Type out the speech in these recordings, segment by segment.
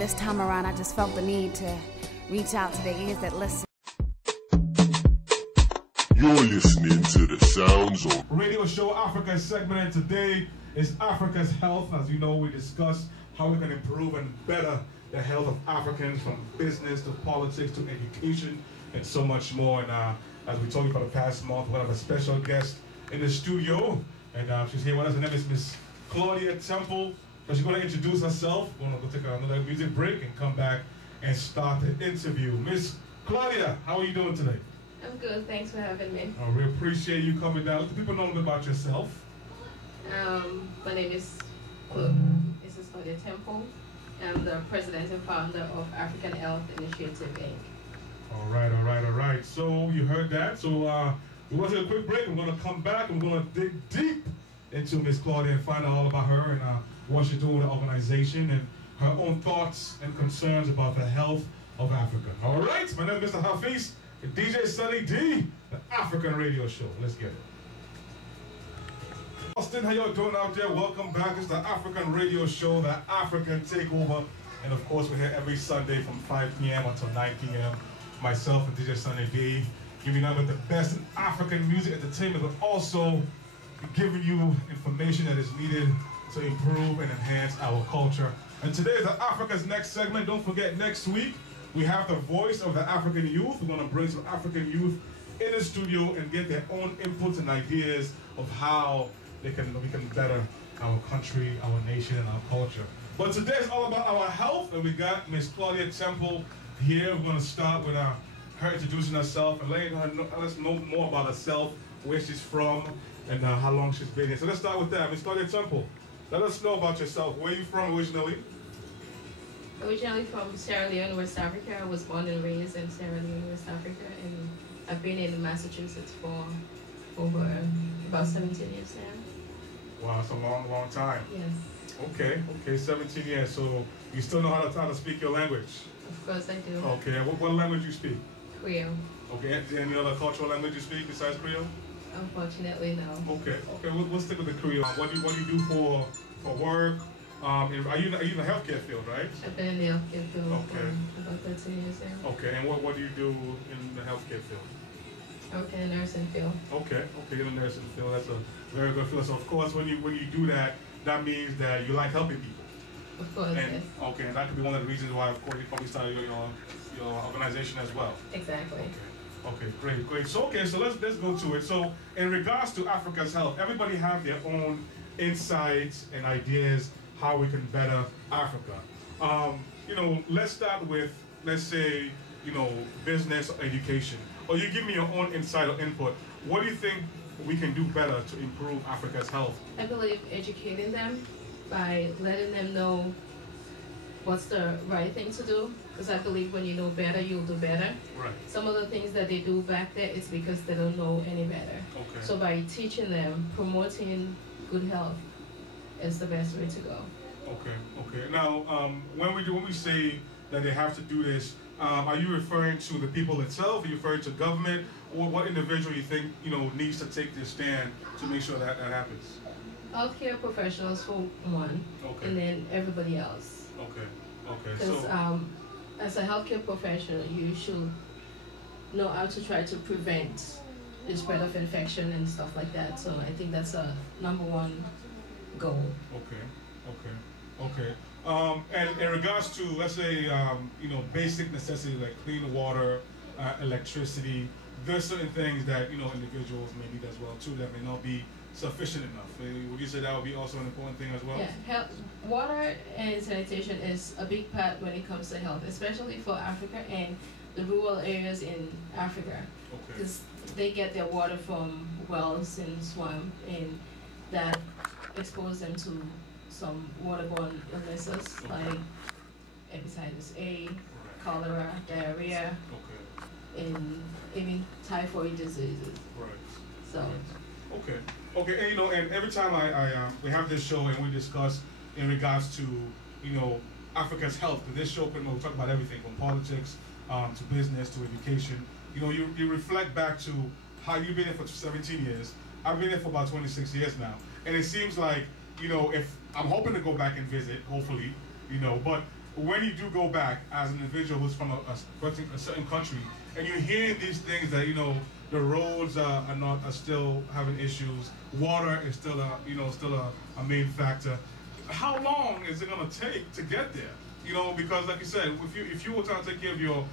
this time around, I just felt the need to reach out to the ears that listen. You're listening to the sounds of Radio Show Africa segment, and today is Africa's health. As you know, we discuss how we can improve and better the health of Africans, from business to politics to education and so much more. And as we told you for the past month, we have a special guest in the studio, and she's here with us. Her name is Ms Claudia Temple. So she's going to introduce herself. We're going to go take another music break and come back and start the interview. Ms Claudia, how are you doing today? I'm good, thanks for having me. We appreciate you coming down. Let the people know a little bit about yourself. My name is Mrs. Claudia Temple. I'm the president and founder of African Health Initiative, Inc. All right. So you heard that. So we want to take a quick break. We're going to come back and we're going to dig deep into Ms. Claudia and find out all about her and what she's doing with the organization and her own thoughts and concerns about the health of Africa. All right, my name is Mr Hafiz and DJ Sunny D, the African Radio Show. Let's get it. Austin, how y'all doing out there? Welcome back. It's the African Radio Show, the African Takeover. And of course, we're here every Sunday from 5 p.m. until 9 p.m. Myself and DJ Sunny D, giving you the best in African music entertainment, but also giving you information that is needed to improve and enhance our culture. And today is the Africa's Next segment. Don't forget, next week, we have the voice of the African youth. We're going to bring some African youth in the studio and get their own inputs and ideas of how we can better our country, our nation, and our culture. But today is all about our health, and we got Ms. Claudia Temple here. We're going to start with her introducing herself and letting her let us know more about herself, where she's from, and how long she's been here. So let's start with that. Ms. Claudia Temple, let us know about yourself. Where are you from originally? Originally from Sierra Leone, West Africa. I was born and raised in Sierra Leone, West Africa, and I've been in Massachusetts for over about 17 years now. Wow, that's a long time. Yes. Okay, 17 years. So you still know how to speak your language? Of course I do. Okay, what language you speak? Creole. Okay, any other cultural language you speak besides Creole? Unfortunately, no. Okay, we'll stick with the Creole. What do you do for work? Are you in the healthcare field, right? I've been in the healthcare field for about 13 years now. Okay, and what do you do in the healthcare field? I work in the nursing field. Okay, in the nursing field. That's a very good field. So of course, when you do that, that means that you like helping people. Of course, yes. Okay, and that could be one of the reasons why, of course, you probably started your organization as well. Exactly. Okay, great. So let's go to it. So in regards to Africa's health, everybody have their own insights and ideas how we can better Africa. Let's start with, let's say, business or education. Or you give me your own insight or input. What do you think we can do better to improve Africa's health? I believe educating them by letting them know what's the right thing to do. Because I believe when you know better, you'll do better. Right. Some of the things that they do back there is because they don't know any better. Okay. So by teaching them, promoting good health is the best way to go. Okay. Now, when we say that they have to do this, are you referring to the people itself? Are you referring to government? Or what individual you think needs to take this stand to make sure that happens? Healthcare professionals for one, and then everybody else. Okay. Because as a healthcare professional, you should know how to try to prevent the spread of infection and stuff like that. So I think that's a #1 goal. Okay. And in regards to, let's say, basic necessities like clean water, electricity, there's certain things that individuals may need as well too that may not be sufficient enough. Would you say that would be also an important thing as well? Yeah, water and sanitation is a big part when it comes to health, especially for Africa and the rural areas in Africa. Because they get their water from wells and swamp, and that exposes them to some waterborne illnesses like hepatitis A, cholera, diarrhea, and even typhoid diseases. Right. So. Okay. And every time we have this show and we discuss in regards to Africa's health, because this show we talk about everything from politics to business to education. You reflect back to how you've been here for 17 years. I've been here for about 26 years now, and it seems like if I'm hoping to go back and visit, hopefully, but when you do go back as an individual who's from a certain country, and you're hearing these things that, you know, the roads are still having issues, water is still a main factor. How long is it going to take to get there? You know, because like you said, if you were trying to take care of you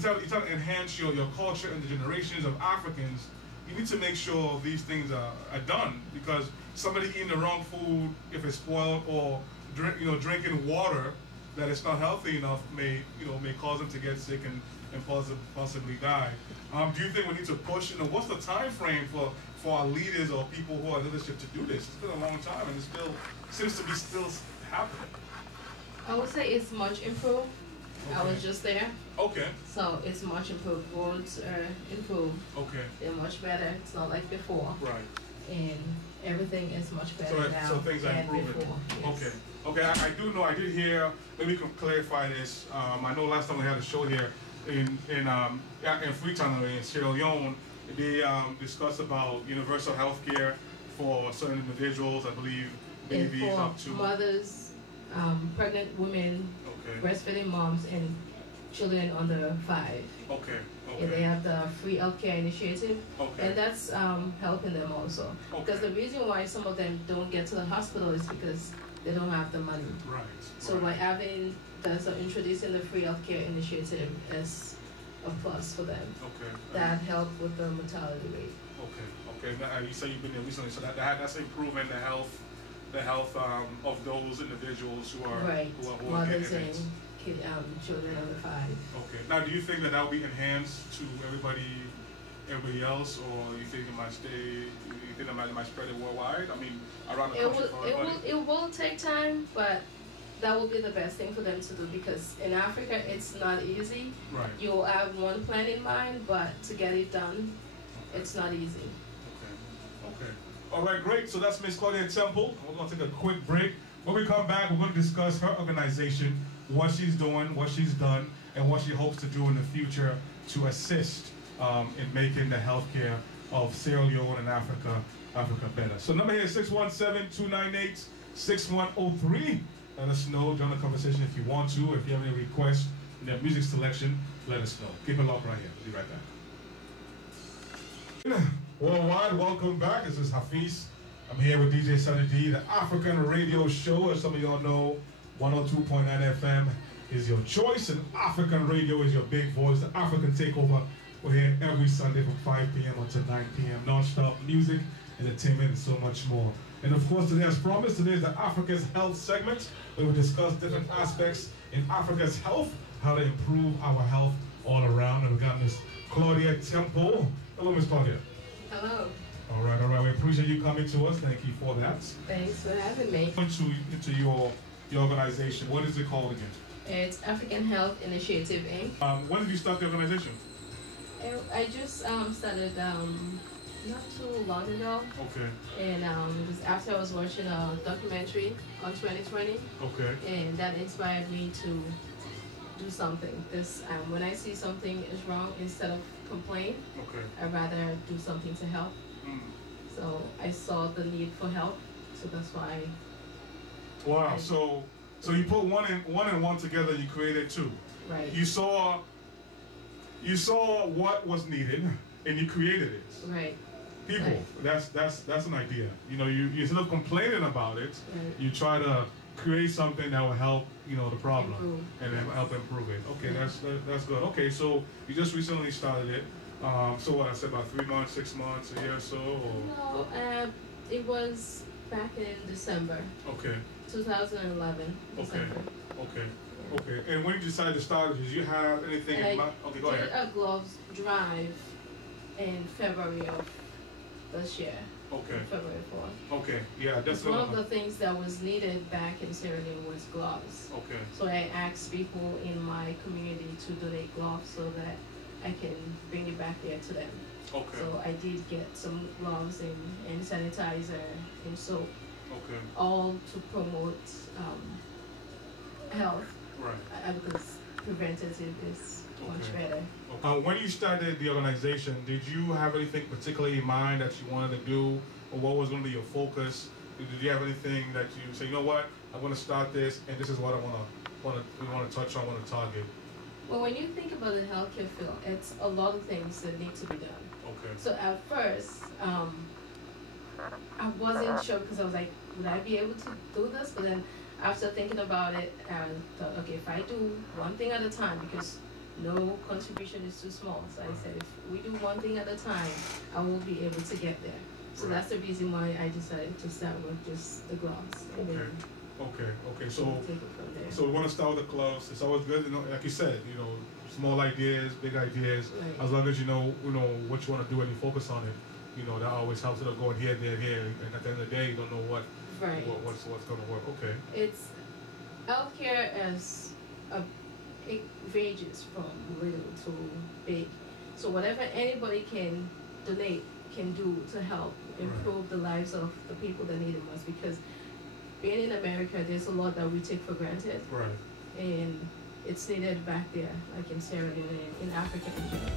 try to enhance your culture and the generations of Africans, you need to make sure these things are done, because somebody eating the wrong food, if it's spoiled, or drinking water that is not healthy enough may cause them to get sick and possibly die. Do you think we need to push? What's the time frame for our leaders or people who are in leadership to do this? It's been a long time, and it still seems to be happening. I would say it's much improved. Okay. I was just there. Okay. So it's much improved. Roads are improved. Okay. They're much better. It's not like before. Right. And everything is much better now. So things are improving. Before. Yes. Okay. Okay. I did hear. Maybe you can clarify this. I know last time we had a show here in Freetown in Sierra Leone, they discussed about universal health care for certain individuals. I believe babies up to mothers, pregnant women, okay, breastfeeding moms, and children under 5. Okay. Okay. And they have the free healthcare initiative, okay, and that's helping them also. Okay. Because the reason why some of them don't get to the hospital is because they don't have the money. Right. So by introducing the free healthcare initiative is a plus for them. Okay. That helped with the mortality rate. Okay. Okay. Now, you say you've been there recently, so that's improving the health of those individuals who are right. who are mothers getting it. And children under 5. Okay. Now, do you think that will be enhanced to everybody else, or you think it might stay? You think it might spread it worldwide? I mean, around the country for everybody? It will take time, but that will be the best thing for them to do, because in Africa it's not easy. Right. You'll have one plan in mind, but to get it done, it's not easy. Okay. Okay. All right, great. So that's Ms Claudia Temple. We're going to take a quick break. When we come back, we're going to discuss her organization, what she's doing, what she's done, and what she hopes to do in the future to assist in making the healthcare of Sierra Leone and Africa better. So number here is 617-298-6103. Let us know, join the conversation if you want to. If you have any requests in their music selection, let us know. Keep it locked right here. We'll be right back. Worldwide, welcome back. This is Hafiz. I'm here with DJ Sunny D, the African radio show. As some of y'all know, 102.9 FM is your choice, and African radio is your big voice. The African Takeover. We're here every Sunday from 5 p.m. until 9 p.m. Non-stop music, entertainment, and so much more. And of course, today, as promised, today is the Africa's Health segment, where we discuss different aspects in Africa's health, how to improve our health all around. And we got Ms Claudia Temple. Hello, Ms Claudia. Hello. All right. We appreciate you coming to us. Thank you for that. Thanks for having me. Into your organization. What is it called again? It's African Health Initiative, Inc. When did you start the organization? I just started not too long ago. Okay. And it was after I was watching a documentary on 2020. Okay. And that inspired me to do something. This when I see something is wrong, instead of complain, okay, I'd rather do something to help. So I saw the need for help. So that's why. Wow. So you put one and one together. You created 2. Right. You saw what was needed, and you created it. Right. People. Right. That's an idea. You instead of complaining about it, right, you try to create something that will help the problem and then help improve it. Okay, yeah. That's good. Okay, so you just recently started it. So what I said, about 3 months, 6 months, a year or so? Or? No, it was back in December. Okay. 2011. December. Okay. Okay. And when you decided to start, did you have anything in mind? Okay, go ahead. I did a gloves drive in February of this year. Okay. February 4th. Okay. Yeah, that's one of the things that was needed back in Sierra Leone was gloves. Okay. So I asked people in my community to donate gloves so that I can bring it back there to them. Okay. So I did get some gloves and sanitizer and soap. Okay. All to promote health. Right. Because preventative is much better. Okay. When you started the organization, did you have anything particularly in mind that you wanted to do, or what was going to be your focus? Did you have anything that you say, you know what, I'm going to start this, and this is what I want to we want to touch on, want to target? Well, when you think about the healthcare field, it's a lot of things that need to be done. Okay. So at first, I wasn't sure because I was like, would I be able to do this? But then after thinking about it, I thought, okay, if I do one thing at a time, because no contribution is too small. So I said, if we do one thing at a time, I will be able to get there. So that's the reason why I decided to start with just the gloves. And Okay. then Okay. So take it from there. we want to start with the gloves. It's always good, like you said, small ideas, big ideas. Right. As long as you know what you want to do and you focus on it, that always helps. Instead of going here, there, and at the end of the day, you don't know Right. what's going to work. Okay. It's healthcare it ranges from little to big. So whatever anybody can donate can do to help improve the lives of the people that need it most. Because being in America, there's a lot that we take for granted. Right. And it's needed back there, like in Sierra Leone, in Africa in general.